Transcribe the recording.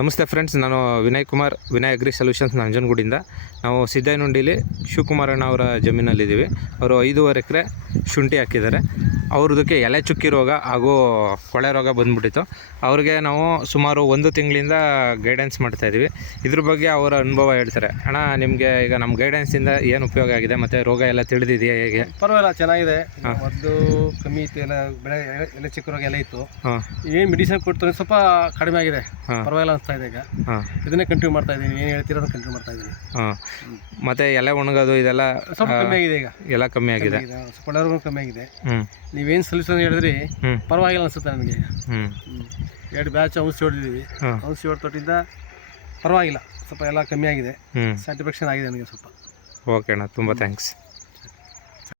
ನಮಸ್ತೆ ಫ್ರೆಂಡ್ಸ್, ನಾನು Vinay Kumar, Vinay agri solutions ನಂಜನಗೂಡಿಂದ. ನಾವು ಸಿದ್ದಯ್ಯನಹುಂಡಿಲಿ ಶಿವಕುಮಾರಣ್ಣ ಅವರ ಜಮೀನಲ್ಲಿದ್ದೀವಿ. ಅವರು 5.5 ಎಕರೆ ಶುಂಠಿ ಹಾಕಿದ್ದಾರೆ. ಅವ್ರದಕ್ಕೆ ಎಲೆ ಚುಕ್ಕಿ ರೋಗ ಹಾಗೂ ಕೊಳೆ ರೋಗ ಬಂದ್ಬಿಟ್ಟಿತ್ತು. ಅವ್ರಿಗೆ ನಾವು ಸುಮಾರು 1 ತಿಂಗಳಿಂದ ಗೈಡೆನ್ಸ್ ಮಾಡ್ತಾಯಿದ್ದೀವಿ. ಇದ್ರ ಬಗ್ಗೆ ಅವರ ಅನುಭವ ಹೇಳ್ತಾರೆ. ಅಣ್ಣ, ನಿಮಗೆ ಈಗ ನಮ್ಮ ಗೈಡೆನ್ಸಿಂದ ಏನು ಉಪಯೋಗ ಆಗಿದೆ ಮತ್ತು ರೋಗ ಎಲ್ಲ ತಿಳಿದಿದೆಯಾ? ಹೇಗೆ? ಪರವಾಗಿಲ್ಲ, ಚೆನ್ನಾಗಿದೆ. ಮದ್ದು ಕಮ್ಮಿ ಇತ್ತು, ಎಲ್ಲ ಬೆಳೆ ಎಲೆ ಚಿಕ್ಕ ರೋಗ ಎಲ್ಲ ಇತ್ತು. ಏನು ಮೆಡಿಸಿನ್ ಕೊಡ್ತಾರೆ, ಸ್ವಲ್ಪ ಕಡಿಮೆ ಆಗಿದೆ. ಪರವಾಗಿಲ್ಲ ಅನಿಸ್ತಾ ಇದೆ. ಈಗ ಇದನ್ನೇ ಕಂಟಿನ್ಯೂ ಮಾಡ್ತಾ ಇದ್ದೀನಿ. ಏನು ಹೇಳ್ತೀರ ಕಂಟಿನ್ಯೂ ಮಾಡ್ತಾ ಇದ್ದೀನಿ. ಮತ್ತು ಎಲೆ ಒಣಗೋದು ಇದೆಲ್ಲ ಸ್ವಲ್ಪ ಕಮ್ಮಿ ಆಗಿದೆ. ಈಗ ಎಲ್ಲ ಕಮ್ಮಿ ಆಗಿದೆ, ಕೊಳೆ ಕಮ್ಮಿ ಆಗಿದೆ. ನೀವೇನು ಸೊಲ್ಯೂಷನ್ ಹೇಳಿದ್ರಿ, ಪರವಾಗಿಲ್ಲ ಅನಿಸುತ್ತೆ ನನಗೆ. 2 ಬ್ಯಾಚ್ ಔಷಧಿ ಹೊಡೆದಿದ್ದೀವಿ. ಔಷಧಿ ಹೊಡೆತೊಟ್ಟಿಂದ ಪರವಾಗಿಲ್ಲ, ಸ್ವಲ್ಪ ಎಲ್ಲ ಕಮ್ಮಿ ಆಗಿದೆ. ಸ್ಯಾಟಿಸ್ಫ್ಯಾಕ್ಷನ್ ಆಗಿದೆ ನನಗೆ ಸ್ವಲ್ಪ. ಓಕೆ ಅಣ್ಣ, ತುಂಬ ಥ್ಯಾಂಕ್ಸ್.